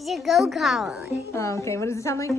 You should go call it. Oh, okay. What does it sound like?